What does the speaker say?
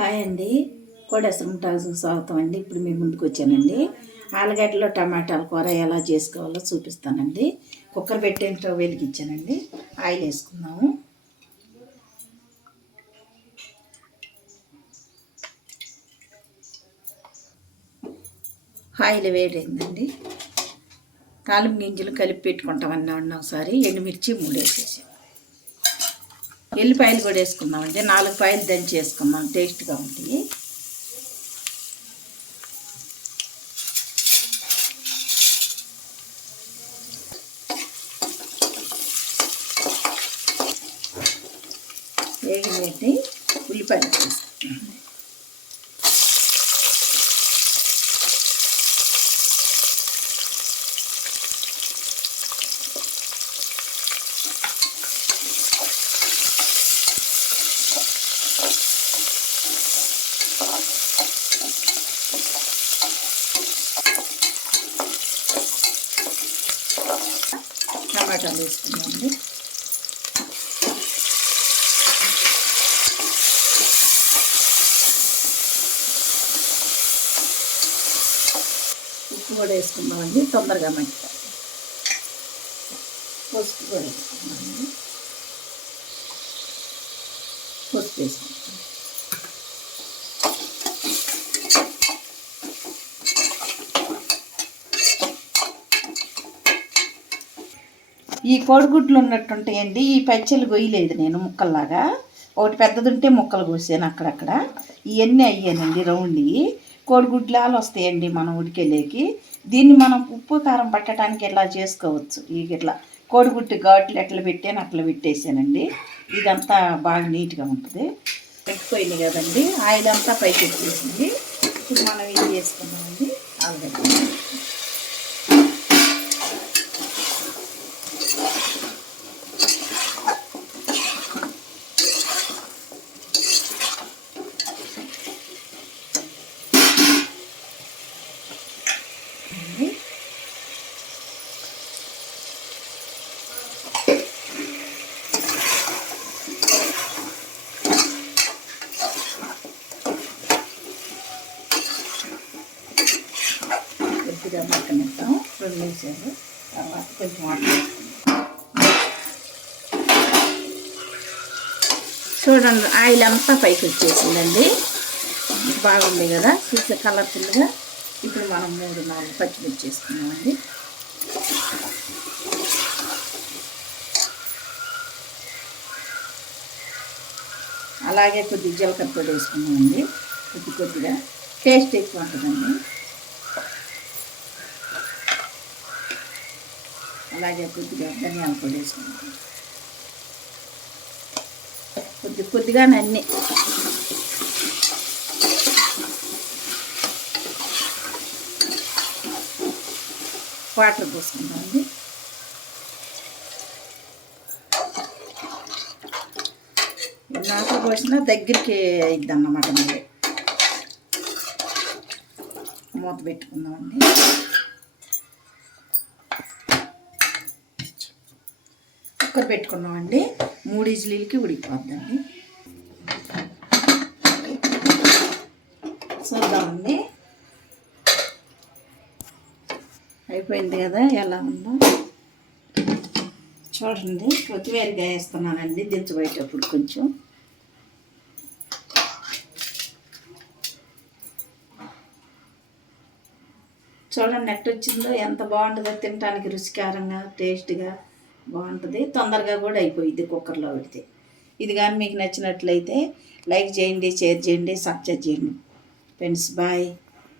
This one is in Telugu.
హాయ్ అండి, కోడేశ్వరం టాక్స్కి స్వాగతం అండి. ఇప్పుడు మీ ముందుకు వచ్చానండి. ఆలుగడ్డలో టమాటాల కూర ఎలా చేసుకోవాలో చూపిస్తానండి. కుక్కర్ పెట్టే స్టవ్ వెలిగించానండి. ఆయిల్ వేసుకుందాము. ఆయిల్ వేడైందండి. తాలింపు గింజలు కలిపి పెట్టుకుంటామన్నా ఒకసారి ఎండుమిర్చి 3 వేసేసాం. ఎల్లిపాయలు కూడా వేసుకుందామండి. 4 పాయలు దంచి వేసుకుందాం, టేస్ట్గా ఉంటాయి. వేగినట్టు ఉల్లిపాయలు వేసుకుంటాం. టమాటాలు వేసుకున్నామండి. ఉప్పు కూడా వేసుకున్నామండి, తొందరగా మంచిగా. పసుపు కూడా వేసుకున్నామండి. పసుపు వేసుకుంటాం. ఈ కోడిగుడ్లు ఉన్నట్టుంటాయండి. ఈ పచ్చళ్ళు కొయ్యలేదు నేను ముక్కల్లాగా. ఒకటి పెద్దది ఉంటే ముక్కలు కోసాను అక్కడక్కడ. ఇవన్నీ అయ్యానండి రౌండ్. కోడిగుడ్లాలు వస్తాయండి మనం ఉడికెళ్ళేకి. దీన్ని మనం ఉప్పు కారం పట్టడానికి ఎలా చేసుకోవచ్చు. ఇట్లా కోడిగుడ్డు ఘాట్లు ఎట్లా పెట్టాను అట్లా పెట్టేసానండి. ఇదంతా బాగా నీట్గా ఉంటుంది. పెట్టిపోయింది కదండి, ఆయిల్ అంతా పైకి వచ్చేసింది. ఇప్పుడు మనం ఇది చేసుకున్నామండి ఆలుగడ్డ. కొద్దిగా మక్కనిద్దాం. 2 నిమిషాలు తర్వాత కొంచెం వాటర్ చూడండి. ఆయిల్ అంతా పైకి వచ్చేసిందండి. బాగుంది కదా, చూసే కలర్ఫుల్గా. ఇప్పుడు మనం 3-4 పచ్చిమిర్చి వేసుకున్నామండి. అలాగే కొద్దిగా జీలకర్ర పొడి వేసుకున్నామండి. కొద్దిగా టేస్ట్ ఎక్కువ ఉంటుందండి. అలాగే కొద్దిగా ధనియాల పొడి వేసుకున్నాం. కొద్దిగా అన్నీ వాటర్ పోసుకుందామండి. వాటర్ పోసినా దగ్గరికి అయిద్ది అన్నమాట. మళ్ళీ మూత పెట్టుకుందామండి. కుక్కర్ పెట్టుకున్నామండి. 3 విజిల్కి ఉడికిపోద్దండి. చూద్దామండి. అయిపోయింది కదా, ఎలా ఉందో చూడండి. కొత్తిమీరగా వేస్తున్నానండి దించబోయేటప్పుడు కొంచెం. చూడండి ఎట్టు వచ్చిందో, ఎంత బాగుంటుందో. తినడానికి రుచికరంగా టేస్ట్గా బాగుంటుంది. తొందరగా కూడా అయిపోయింది కుక్కర్లో పెడితే. ఇది కానీ మీకు నచ్చినట్లయితే లైక్ చేయండి, షేర్ చేయండి, సబ్స్క్రైబ్ చేయండి ఫ్రెండ్స్. బాయ్.